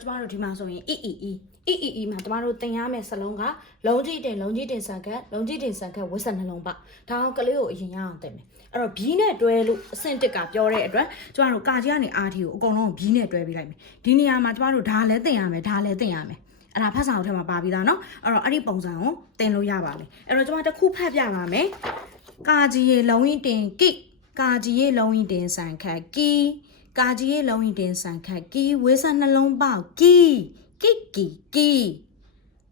ကျမတို့ဒီမှာဆိုရင် EEE မှာကျမတို့သင်ရမယ့်စလုံးကလုံးကြီးတင်စံခက်ဝက်ဆက်နှလုံးပါဒါအောင်ကလေးကိုအရင်ရအောင်သင်မယ်အဲ့တော့ B နဲ့တွဲလို့အဆင့်1ကပြောတဲ့အတွက်ကျမတို့ကာကြီးကနေ R ကိုအကုန်လုံး B နဲ့တွဲပေးလိုက်မယ်ဒီနေရာမှာကျမတို့ဒါလည်းသင်ရမယ်အဲ့ဒါဖတ်စာအုပ်ထဲမှာပါပြီးသားเนาะအဲ့တော့အဲ့ဒီပုံစံကိုသင်လို့ရပါလေအဲ့တော့ကျမတစ်ခုဖတ်ပြပါမယ်ကာကြီးရေလုံးရင်တင်ကိကာကြီးရေလုံးရင်တင်စံခက်ကီကာကြီးရေလုံးရင်တင်စံခက်ကီဝေးဆက်နှလုံးပေါက်ကီကီ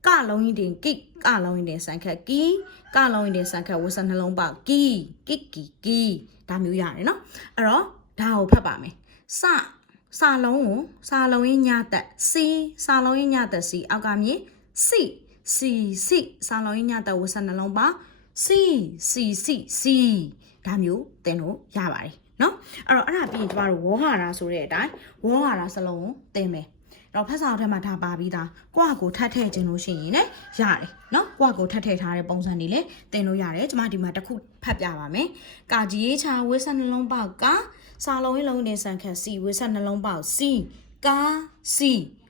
ကလုံးရင်တင်ကိကလုံးရင်တင်စံခက်ကီကလုံးရင်တင်စံခက်ဝေးဆက်နှလုံးပေါက်ကီဒါမျိုးရတယ်เนาะအဲ့တော့ဒါကိုဖတ်ပါမယ်စာလုံးရင်းညသက်စီစာလုံးရင်းညသက်စီအောက်ကမြေ စီစာလုံးရင်းညသက်ဝက်ဆက်နှလုံးပေါက်စီဒါမျိုးသင်လို့ရပါတယ်เนาะအဲ့တော့အဲ့ဒါပြီးရင်ကျမတို့ဝေါဟာရဆိုတဲ့အတိုင်းဝေါဟာရစလုံးကိုသင်မယ်တော့ဖတ်စာအုပ်ထဲမှာဒါပါပြီးသားကိုယ့်ကိုထပ်ထည့်ခြင်းလို့ရှိရင်လည်းရတယ်เนาะကိုယ့်ကိုထပ်ထည့်ထားတဲ့ပုံစံတွေလည်းသင်လို့ရတယ်ကျမဒီမှာတစ်ခုဖတ်ပြပါမယ်ကာကြီးရေးချာဝက်ဆက်နှလုံးပေါက်ကစာလုံးရင်းလုံးနဲ့စံခက်စီဝက်ဆက်နှလုံးပေါက်စီ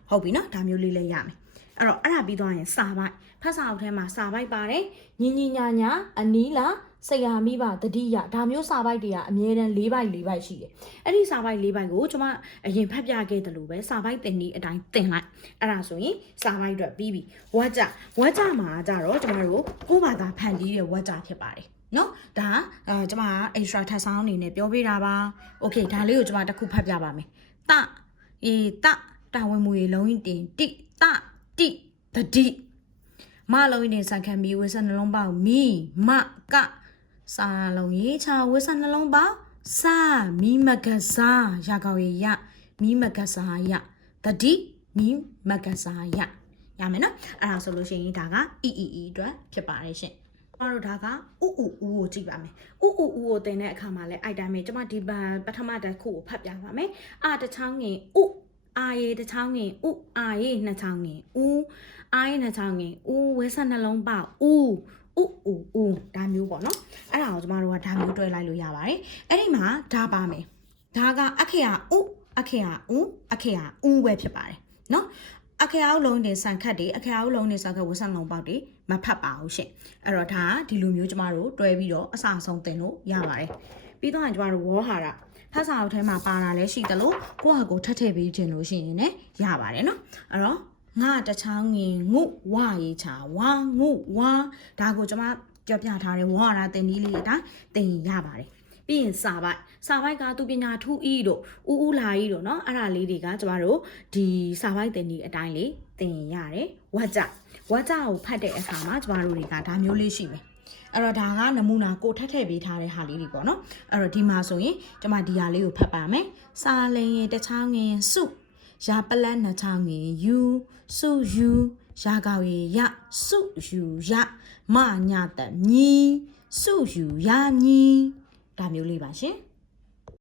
ဟုတ်ပြီเนาะဒါမျိုးလေးလည်းရမယ်အဲ့တော့အဲ့ဒါပြီးသွားရင်စာပိုက်ဖတ်စာအုပ်ထဲမှာစာပိုက်ပါတယ်ညီညာအနီးလာဆရာမိဘတတိယဒါမျိုးစာပိုက်တွေကအမြဲတမ်း၄ပိုက်ရှိတယ်အဲ့ဒီစာပိုက်၄ပိုက်ကိုကျွန်မအရင်ဖတ်ပြခဲ့တယ်လို့ပဲစာပိုက်တင်ဒီအတိုင်းတင်လိုက်အဲ့ဒါဆိုရင်စာပိုက်အတွက်ပြီးပြီဝါကြမှာကြတော့ကျွန်တော်တို့ကိုယ့်ဘာသာဖန်တီးတဲ့ဝါကြဖြစ်ပါတယ်နော်ဒါကျွန်မ extra ထပ်ဆောင်အနေနဲ့ပြောပေးတာပါโอเคဒါလေးကိုကျွန်မတစ်ခုဖတ်ပြပါမယ်တာဝန်မူရေလုံးရင်တင်တိတတိမလုံးရင်တင်စံခံမီဝေးဆက်နှလုံးပေါက်မီမကစာလုံးရေးချဝေးဆက်နှလုံးပေါက်စာမီမကစားရကောက်ရမီမကစားရတတိမီမကစားရရမယ်နော်အဲ့ဒါဆိုလို့ရှိရင်ဒါက EEE အတွက်ဖြစ်ပါတယ်ရှင်ကျမတို့ဒါကဥကိုကြည့်ပါမယ်ဥကိုသင်တဲ့အခါမှာလည်းအဲ့တိုင်းပဲကျမဒီပထမတစ်ခုကိုဖတ်ပြပါမယ်အာတစ်ချောင်းငင်ဥအာရေတစ်ချောင်းငင်ဥအာရေနှစ်ချောင်းငင်ဥအာရေနှစ်ချောင်းငင်ဥဝဲဆက်နှလုံးပေါက်ဥဒါမျိုးပေါ့နော်အဲ့ဒါကိုကျမတို့ကဒါမျိုးတွဲလိုက်လို့ရပါတယ်အဲ့ဒီမှာဒါပါမယ်ဒါကအခရာဥပဲဖြစ်ပါတယ်နော်အခရာဥလုံးတင်ဆန်ခတ်တွေအခရာဥလုံးတင်ဆန်ခတ်ဝဆက်လုံးပေါက်တွေမဖတ်ပါဘူးရှင်အဲ့တော့ဒါဒီလိုမျိုးကျမတို့တွဲပြီးတော့အစအဆုံးသင်လို့ရပါတယ်ပြီးတော့ကျမတို့ဝေါဟာရဖတ်စာအုပ်ထဲမှာပါတာလည်းရှိသလိုကိုယ့်ဟာကိုယ်ထပ်ထည့်ပေးခြင်းလို့ရှိရင်လည်းရပါတယ်နော်အဲ့တော့ငါတချောင်းငင်ငုဝရေချာဝါငုဝါဒါကိုကျွန်မပြောပြထားတဲ့ဝါရတင်ဒီလေးအတိုင်းသင်ရပါတယ်ပြီးရင်စာပိုက်ကသူပညာထူးဤတို့ဦးလာဤတို့เนาะအဲ့ဒါလေးတွေကကျမတို့ဒီစာပိုက်တင်ဒီအတိုင်းလေးသင်ရတယ်ဝါကြကိုဖတ်တဲ့အခါမှာကျမတို့တွေကဒါမျိုးလေးရှိမယ်အဲ့တော့ဒါကနမူနာကိုထပ်ထည့်ပေးထားတဲ့ဟာလေးတွေပေါ့နော်အဲ့တော့ဒီမှာဆိုရင်ကျွန်မဒီဟာလေးကိုဖတ်ပါမယ်စာလင်ရင်တချောင်းငင်စုရာပလတ်နှစ်ချောင်းငင်ယူစုယူရာကောက်ရစုယူရမညတမြီစုယူရမြီဒါမျိုးလေးပါရှင်